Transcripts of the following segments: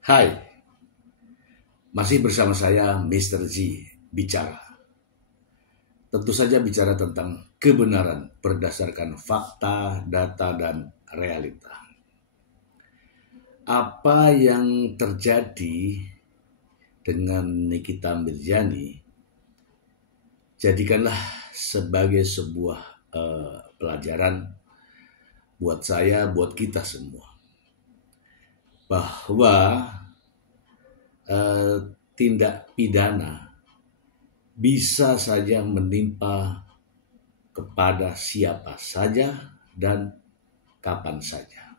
Hai, masih bersama saya Mr. Z bicara. Tentu saja bicara tentang kebenaran berdasarkan fakta, data, dan realita. Apa yang terjadi dengan Nikita Mirzani, jadikanlah sebagai sebuah pelajaran buat saya, buat kita semua. Bahwa tindak pidana bisa saja menimpa kepada siapa saja dan kapan saja.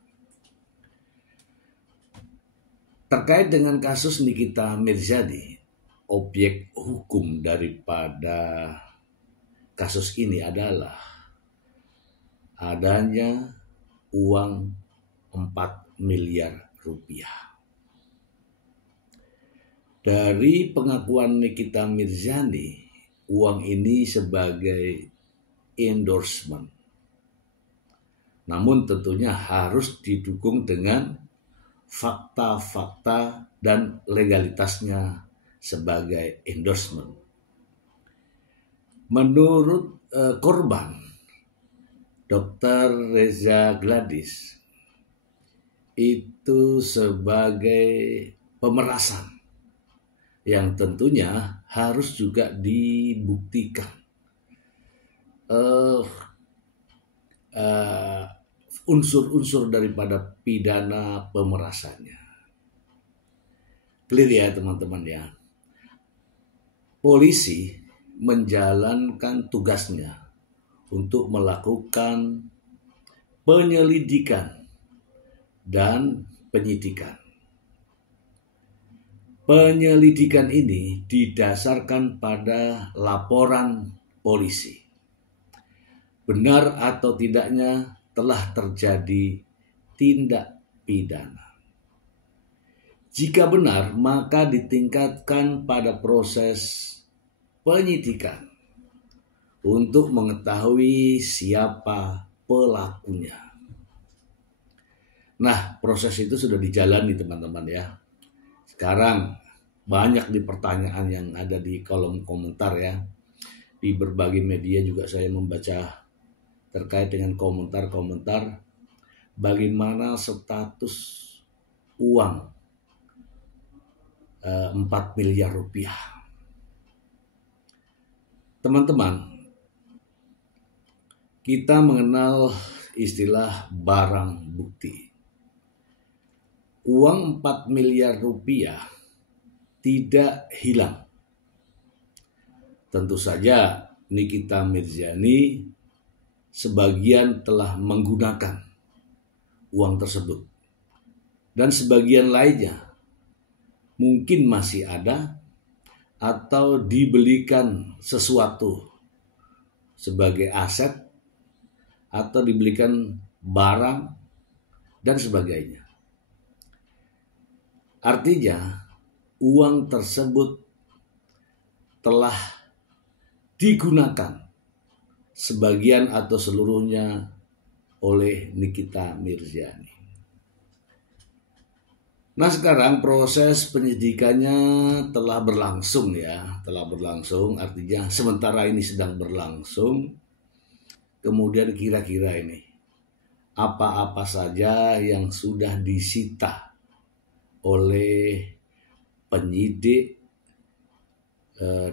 Terkait dengan kasus Nikita Mirzani, objek hukum daripada kasus ini adalah adanya uang 4 miliar rupiah. Dari pengakuan Nikita Mirzani, uang ini sebagai endorsement. Namun tentunya harus didukung dengan fakta-fakta dan legalitasnya sebagai endorsement. Menurut korban, Dr. Reza Gladys, itu sebagai pemerasan yang tentunya harus juga dibuktikan unsur-unsur daripada pidana pemerasannya. Clear ya teman-teman ya. Polisi menjalankan tugasnya untuk melakukan penyelidikan dan penyidikan. Penyelidikan ini didasarkan pada laporan polisi. Benar atau tidaknya telah terjadi tindak pidana. Jika benar, maka ditingkatkan pada proses penyidikan untuk mengetahui siapa pelakunya. Nah, proses itu sudah dijalani teman-teman ya. Sekarang banyak di pertanyaan yang ada di kolom komentar ya. Di berbagai media juga saya membaca terkait dengan komentar-komentar bagaimana status uang 4 miliar rupiah. Teman-teman, kita mengenal istilah barang bukti. Uang 4 miliar rupiah tidak hilang. Tentu saja Nikita Mirzani sebagian telah menggunakan uang tersebut. Dan sebagian lainnya mungkin masih ada atau dibelikan sesuatu sebagai aset atau dibelikan barang dan sebagainya. Artinya, uang tersebut telah digunakan sebagian atau seluruhnya oleh Nikita Mirzani. Nah, sekarang proses penyidikannya telah berlangsung ya, artinya sementara ini sedang berlangsung. Kemudian kira-kira ini, apa-apa saja yang sudah disita oleh penyidik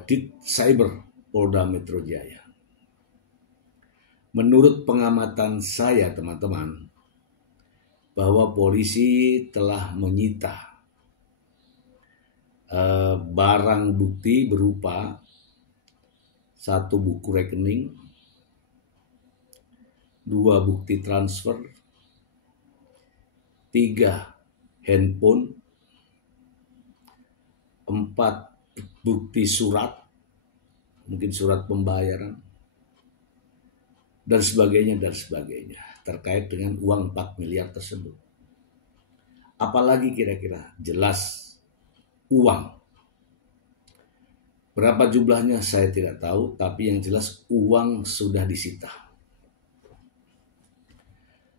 Dit Cyber Polda Metro Jaya. Menurut pengamatan saya teman-teman, bahwa polisi telah menyita barang bukti berupa 1 buku rekening, 2 bukti transfer, 3 handphone, 4 bukti surat, mungkin surat pembayaran, dan sebagainya terkait dengan uang 4 miliar tersebut. Apalagi kira-kira jelas uang. Berapa jumlahnya saya tidak tahu, tapi yang jelas uang sudah disita.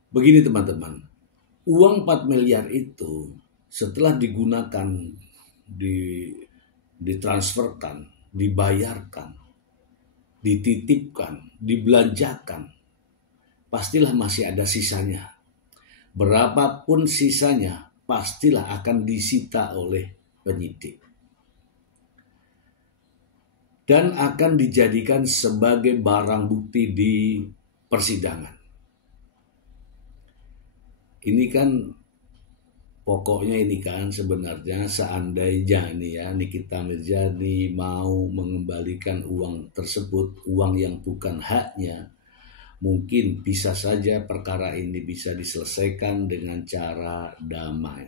Begini teman-teman, uang 4 miliar itu setelah digunakan, ditransferkan, dibayarkan, dititipkan, dibelanjakan, pastilah masih ada sisanya. Berapapun sisanya, pastilah akan disita oleh penyidik dan akan dijadikan sebagai barang bukti di persidangan. Ini kan pokoknya ini kan sebenarnya seandainya nih ya Nikita Mirzani mau mengembalikan uang tersebut, uang yang bukan haknya, mungkin bisa saja perkara ini bisa diselesaikan dengan cara damai.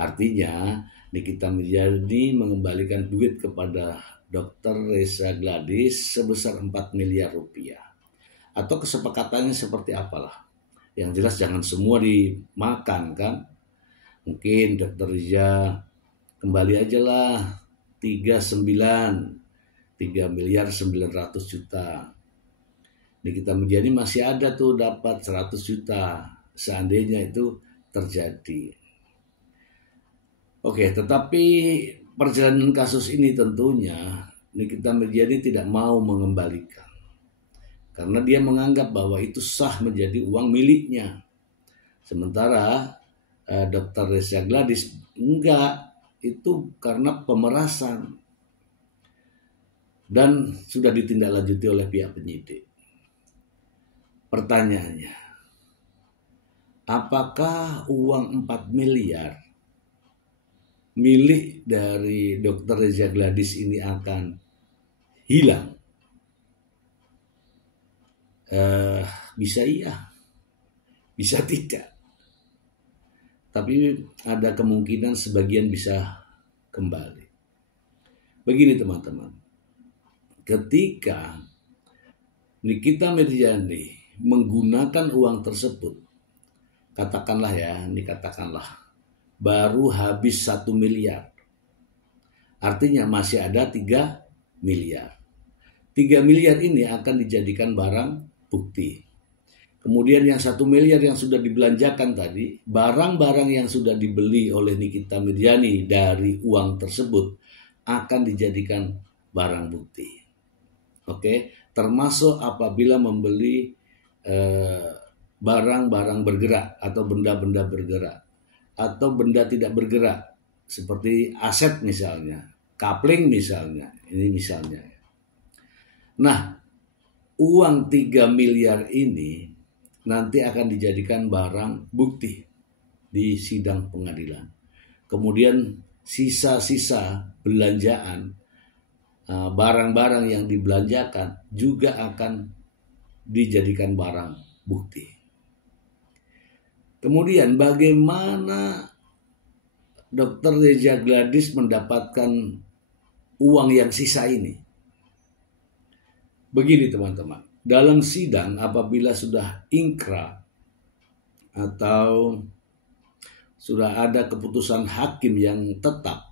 Artinya Nikita Mirzani mengembalikan duit kepada Dr. Reza Gladys sebesar 4 miliar rupiah. Atau kesepakatannya seperti apalah. Yang jelas jangan semua dimakan kan. Mungkin Dr. Reza kembali aja lah 3 miliar 900 juta. Nikita Mirzani masih ada tuh dapat 100 juta seandainya itu terjadi. Oke, tetapi perjalanan kasus ini tentunya Nikita Mirzani tidak mau mengembalikan. Karena dia menganggap bahwa itu sah menjadi uang miliknya. Sementara Dr. Reza Gladys enggak, itu karena pemerasan. Dan sudah ditindaklanjuti oleh pihak penyidik. Pertanyaannya, apakah uang 4 miliar milik dari Dr. Reza Gladys ini akan hilang? Bisa iya, bisa tidak. Tapi ada kemungkinan sebagian bisa kembali. Begini teman-teman, ketika Nikita Mirzani menggunakan uang tersebut, katakanlah baru habis 1 miliar. Artinya masih ada 3 miliar. 3 miliar ini akan dijadikan barang bukti. Kemudian yang 1 miliar yang sudah dibelanjakan tadi, barang-barang yang sudah dibeli oleh Nikita Mirzani dari uang tersebut akan dijadikan barang bukti. Oke, termasuk apabila membeli barang-barang bergerak atau benda-benda bergerak atau benda tidak bergerak seperti aset misalnya, kapling misalnya, ini misalnya. Nah, uang 3 miliar ini nanti akan dijadikan barang bukti di sidang pengadilan. Kemudian sisa-sisa belanjaan, barang-barang yang dibelanjakan juga akan dijadikan barang bukti. Kemudian bagaimana Dr. Reza Gladys mendapatkan uang yang sisa ini? Begini teman-teman, dalam sidang apabila sudah ingkrah atau sudah ada keputusan hakim yang tetap,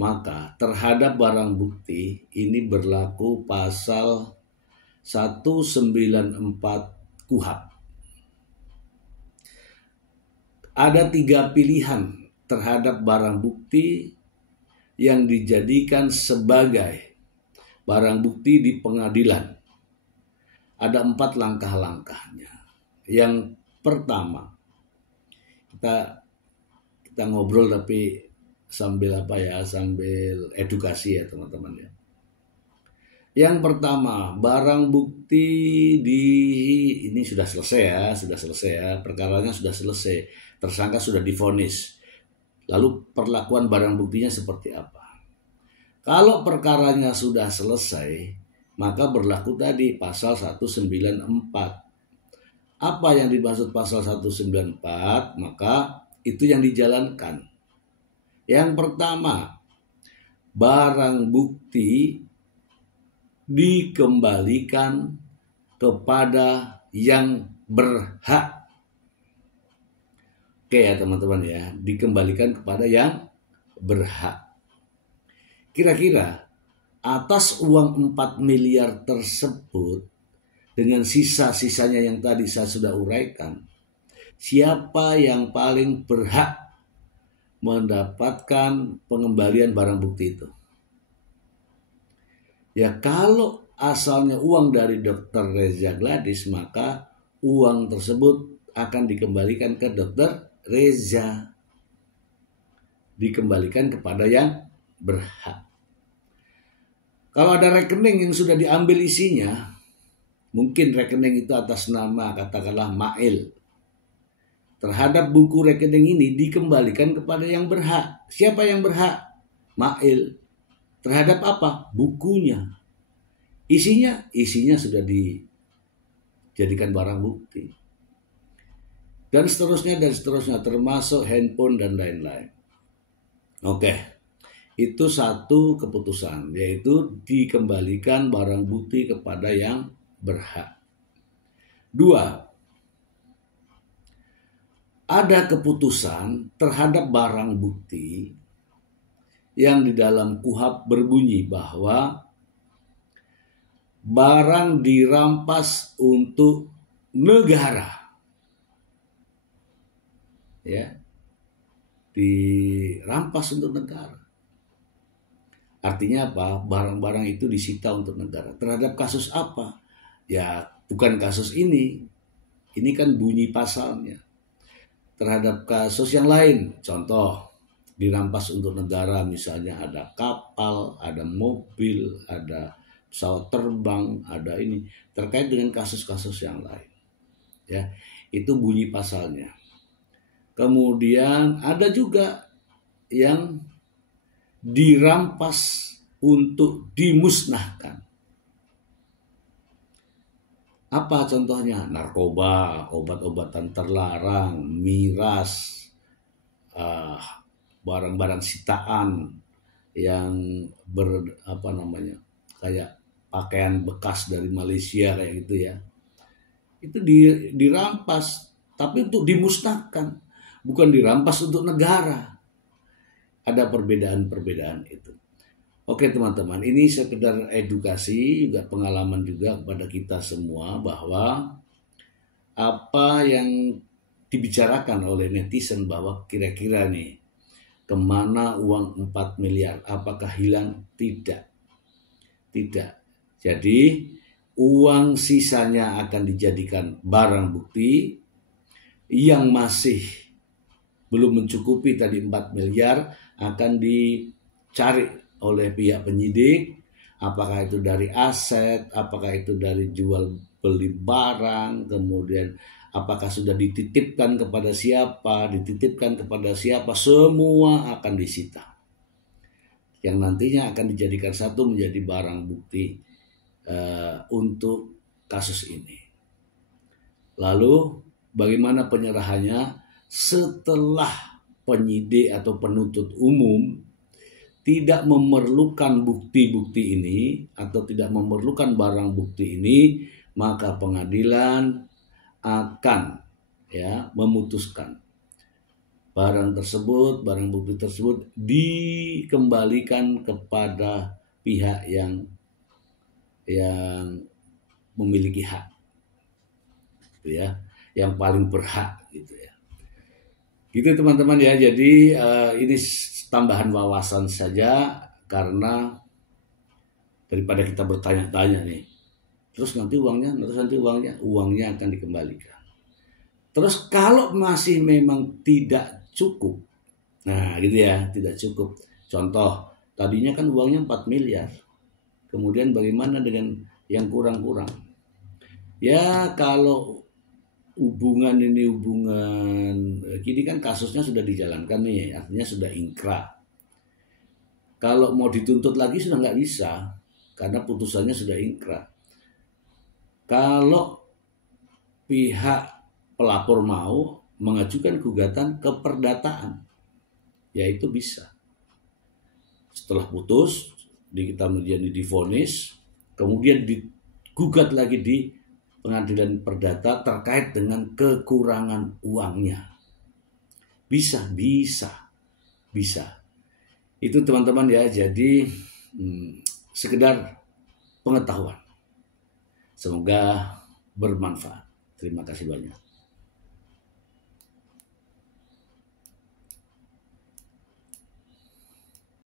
maka terhadap barang bukti ini berlaku pasal 194 KUHP. Ada 3 pilihan terhadap barang bukti yang dijadikan sebagai barang bukti di pengadilan. Ada 4 langkah-langkahnya. Yang pertama, kita ngobrol tapi sambil edukasi ya teman-teman ya. Yang pertama, barang bukti ini sudah selesai ya, perkaranya sudah selesai, tersangka sudah divonis. Lalu perlakuan barang buktinya seperti apa? Kalau perkaranya sudah selesai, maka berlaku tadi pasal 194. Apa yang dimaksud pasal 194? Maka itu yang dijalankan. Yang pertama, barang bukti dikembalikan kepada yang berhak. Oke ya teman-teman ya, dikembalikan kepada yang berhak. Kira-kira atas uang 4 miliar tersebut dengan sisa-sisanya yang tadi saya sudah uraikan, siapa yang paling berhak mendapatkan pengembalian barang bukti itu? Ya kalau asalnya uang dari Dr. Reza Gladys, maka uang tersebut akan dikembalikan ke Dr. Reza. Dikembalikan kepada yang berhak. Kalau ada rekening yang sudah diambil isinya, mungkin rekening itu atas nama katakanlah Mail. Terhadap buku rekening ini dikembalikan kepada yang berhak. Siapa yang berhak? Mail. Terhadap apa? Bukunya. Isinya sudah dijadikan barang bukti. Dan seterusnya, termasuk handphone dan lain-lain. Oke. Itu satu keputusan, yaitu dikembalikan barang bukti kepada yang berhak. 2, ada keputusan terhadap barang bukti yang di dalam KUHP berbunyi bahwa barang dirampas untuk negara. Ya. Dirampas untuk negara. Artinya apa? Barang-barang itu disita untuk negara. Terhadap kasus apa? Ya, bukan kasus ini. Ini kan bunyi pasalnya. Terhadap kasus yang lain, contoh, dirampas untuk negara, misalnya ada kapal, ada mobil, ada pesawat terbang, ada ini. Terkait dengan kasus-kasus yang lain. Ya, itu bunyi pasalnya. Kemudian ada juga yang dirampas untuk dimusnahkan. Apa contohnya? Narkoba, obat-obatan terlarang, miras, barang-barang sitaan yang kayak pakaian bekas dari Malaysia kayak gitu ya. Itu dirampas, tapi untuk dimusnahkan, bukan dirampas untuk negara. Ada perbedaan-perbedaan itu. Oke teman-teman, ini sekedar edukasi, juga pengalaman juga kepada kita semua bahwa apa yang dibicarakan oleh netizen bahwa kira-kira nih kemana uang 4 miliar, apakah hilang? Tidak. Jadi uang sisanya akan dijadikan barang bukti yang masih belum mencukupi tadi 4 miliar akan dicari oleh pihak penyidik, apakah itu dari aset, apakah itu dari jual beli barang, kemudian apakah sudah dititipkan kepada siapa, semua akan disita. Yang nantinya akan dijadikan satu menjadi barang bukti untuk kasus ini. Lalu bagaimana penyerahannya? Setelah penyidik atau penuntut umum tidak memerlukan bukti-bukti ini atau tidak memerlukan barang bukti ini, maka pengadilan akan memutuskan barang bukti tersebut dikembalikan kepada pihak yang memiliki hak, gitu ya, yang paling berhak, gitu ya. Gitu teman-teman ya. Jadi ini tambahan wawasan saja, karena daripada kita bertanya-tanya nih, terus nanti uangnya akan dikembalikan. Terus kalau masih memang tidak cukup, nah gitu ya, tidak cukup. Contoh, tadinya kan uangnya 4 miliar. Kemudian bagaimana dengan yang kurang-kurang? Ya kalau hubungan kini kan kasusnya sudah dijalankan nih, artinya sudah ingkrah. Kalau mau dituntut lagi sudah nggak bisa, karena putusannya sudah ingkrah. Kalau pihak pelapor mau mengajukan gugatan ke perdataan, ya itu bisa. Setelah putus, kita menjadi divonis, kemudian digugat lagi di pengadilan perdata terkait dengan kekurangan uangnya. Bisa. Itu teman-teman ya, jadi sekedar pengetahuan. Semoga bermanfaat. Terima kasih banyak.